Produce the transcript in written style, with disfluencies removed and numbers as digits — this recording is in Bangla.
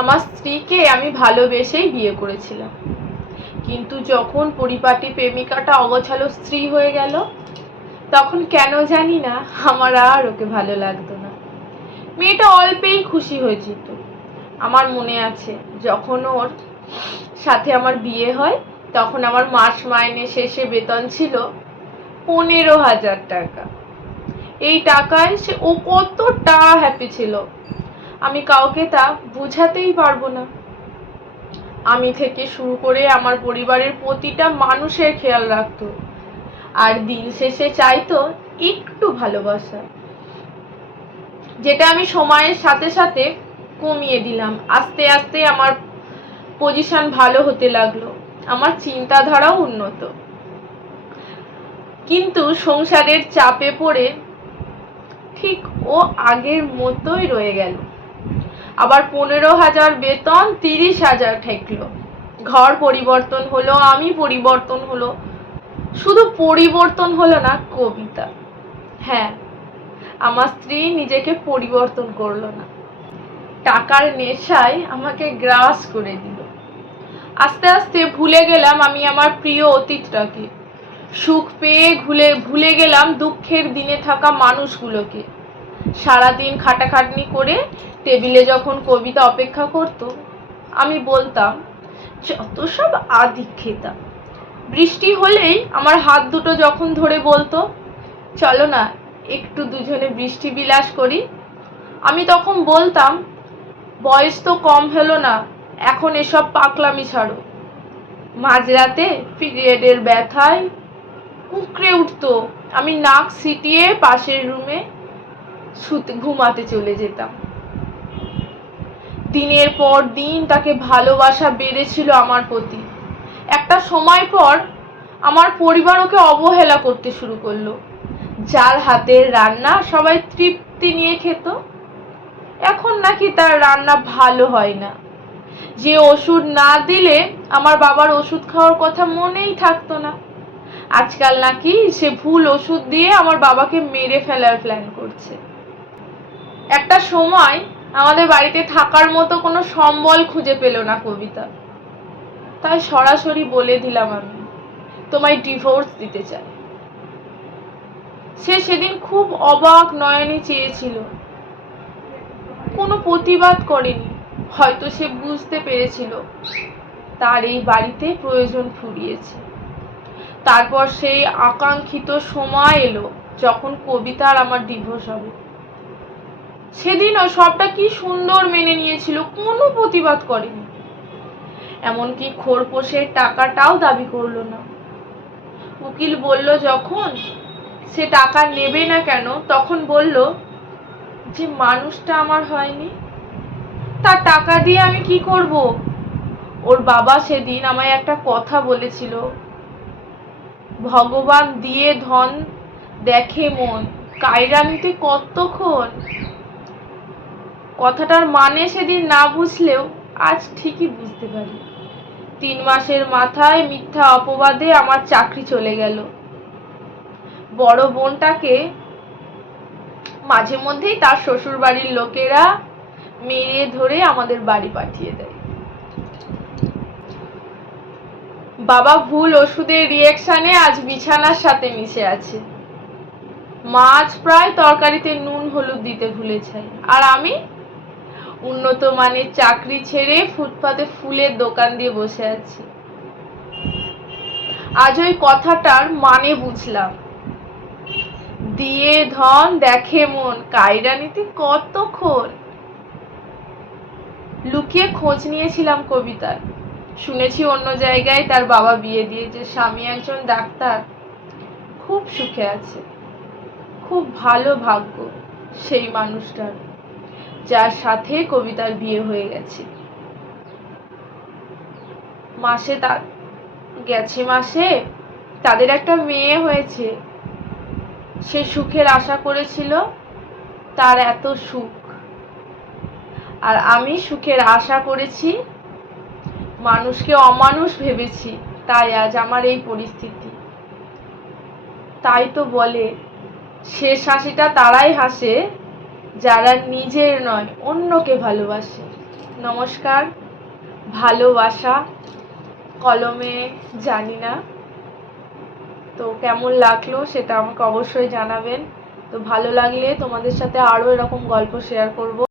আমার স্ত্রীকে আমি ভালোবেসেই বিয়ে করেছিলাম, কিন্তু যখন পরিপাটি প্রেমিকাটা অগোছালো স্ত্রী হয়ে গেল, তখন কেন জানি না আমার আর ওকে ভালো লাগতো না। মেয়েটা অল্পেই খুশি হয়ে যেত। আমার মনে আছে, যখন ওর সাথে আমার বিয়ে হয়, তখন আমার মাস মাইনে শেষে বেতন ছিল 15,000 টাকা। এই টাকায় ও কতটা হ্যাপি ছিল, আমি কাউকে তা বুঝাতেই পারবো না। আমি থেকে শুরু করে আমার পরিবারের প্রতিটা মানুষের খেয়াল রাখতো, আর দিন শেষে চাইতো একটু ভালোবাসা, যেটা আমি সময়ের সাথে সাথে কমিয়ে দিলাম। আস্তে আস্তে আমার পজিশন ভালো হতে লাগলো, আমার চিন্তাধারাও উন্নত, কিন্তু সংসারের চাপে পড়ে ঠিক ও আগের মতোই রয়ে গেল। আবার 15,000 বেতন 30,000 ঠেকলো। ঘর পরিবর্তন হলো, আমি পরিবর্তন হলো, শুধু পরিবর্তন হলো না কবিতা। হ্যাঁ, আমার স্ত্রী নিজেকে পরিবর্তন করলো না, টাকার নেশায় আমাকে গ্রাস করে দিল। আস্তে আস্তে ভুলে গেলাম আমি আমার প্রিয় অতীতটাকে, সুখ পেয়ে ভুলে গেলাম দুঃখের দিনে থাকা মানুষগুলোকে। সারাদিন খাটাখাটনি করে টেবিলে যখন কবিতা অপেক্ষা করত, আমি বলতাম, যত সব আদিক্ষেতা। বৃষ্টি হলেই আমার হাত দুটো যখন ধরে বলতো, চলো না একটু দুজনে বৃষ্টি বিলাস করি, আমি তখন বলতাম, বয়স তো কম হলো না, এখন এসব পাকলামি ছাড়ো। মাঝরাতে পিরিয়ডের ব্যথায় কুঁকড়ে উঠতো, আমি নাক সিটিয়ে পাশের রুমে ঘুমাতে চলে যেতাম। দিনের পর দিন তাকে ভালোবাসা বেড়েছিল আমার প্রতি। একটা সময় পর আমার পরিবার ওকে অবহেলা করতে শুরু করলো। যার হাতের রান্না সবাই তৃপ্তি নিয়ে খেত, এখন নাকি তার রান্না ভালো হয় না। যে ওষুধ না দিলে আমার বাবার ওষুধ খাওয়ার কথা মনেই থাকতো না, আজকাল নাকি সে ভুল ওষুধ দিয়ে আমার বাবাকে মেরে ফেলার প্ল্যান করছে। একটা সময় আমাদের বাড়িতে থাকার মতো কোনো সম্বল খুঁজে পেল না কবিতা, তাই সরাসরি বলে দিলাম, আমি তোমায় ডিভোর্স দিতে চাই। সে সেদিন খুব অবাক নয়নে চেয়েছিল, কোনো প্রতিবাদ করেনি। হয়তো সে বুঝতে পেরেছিল তার এই বাড়িতে প্রয়োজন ফুরিয়েছে। তারপর সেই আকাঙ্ক্ষিত সময় এলো যখন কবিতার আমার ডিভোর্স হবে। সেদিনও সবটা কি সুন্দর মেনে নিয়েছিল, কোনো প্রতিবাদ করেনি, এমনকি খোরপোশের টাকাটাও দাবি করলো না। উকিল বলল যখন সে টাকা নেবে না কেন, তখন বলল যে মানুষটা আমার হয়নি, তার টাকা দিয়ে আমি কি করব। ওর বাবা সেদিন আমায় একটা কথা বলেছিল, ভগবান দিয়ে ধন দেখে মন, কায়রা নিতে কতক্ষণ। কথাটার মানে সেদিন না বুঝলেও আজ ঠিকই বুঝতে পারি। 3 মাসের মাথায় মিথ্যা অপবাদে আমার চাকরি চলে গেল। বড় বোনটাকে মাঝে মধ্যেই তার শ্বশুর বাড়ির লোকেরা মেরে ধরে আমাদের বাড়ি পাঠিয়ে দেয়। বাবা ভুল ওষুধের রিয়েকশনে আজ বিছানার সাথে মিশে আছে। মাছ প্রায় তরকারিতে নুন হলুদ দিতে ভুলে যাই, আর আমি উন্নত মানের চাকরি ছেড়ে ফুটপাতে ফুলের দোকান দিয়ে বসে আছি। আজ ওই কথাটার মানে বুঝলাম, দিয়ে ধন দেখে মন, কায়রা নিতে কতক্ষণ। লুকিয়ে খোঁজ নিয়েছিলাম কবিতার, শুনেছি অন্য জায়গায় তার বাবা বিয়ে দিয়েছে, স্বামী একজন ডাক্তার, খুব সুখে আছে। খুব ভালো ভাগ্য সেই মানুষটার, যার সাথে কবিতার বিয়ে হয়ে গেছে। মাসে তাদের একটা মেয়ে হয়েছে। সে সুখের আশা করেছিল, তার এত সুখ, আর আমি সুখের আশা করেছি, মানুষকে অমানুষ ভেবেছি, তাই আজ আমার এই পরিস্থিতি। তাই তো বলে, শেষ হাসিটা তারাই হাসে যারা নিজের নয় অন্যকে ভালোবাসে। নমস্কার। ভালোবাসা কলমে জানি না, তো কেমন লাগলো সেটা আমাকে অবশ্যই জানাবেন। তো ভালো লাগলে তোমাদের সাথে আরও এরকম গল্প শেয়ার করব।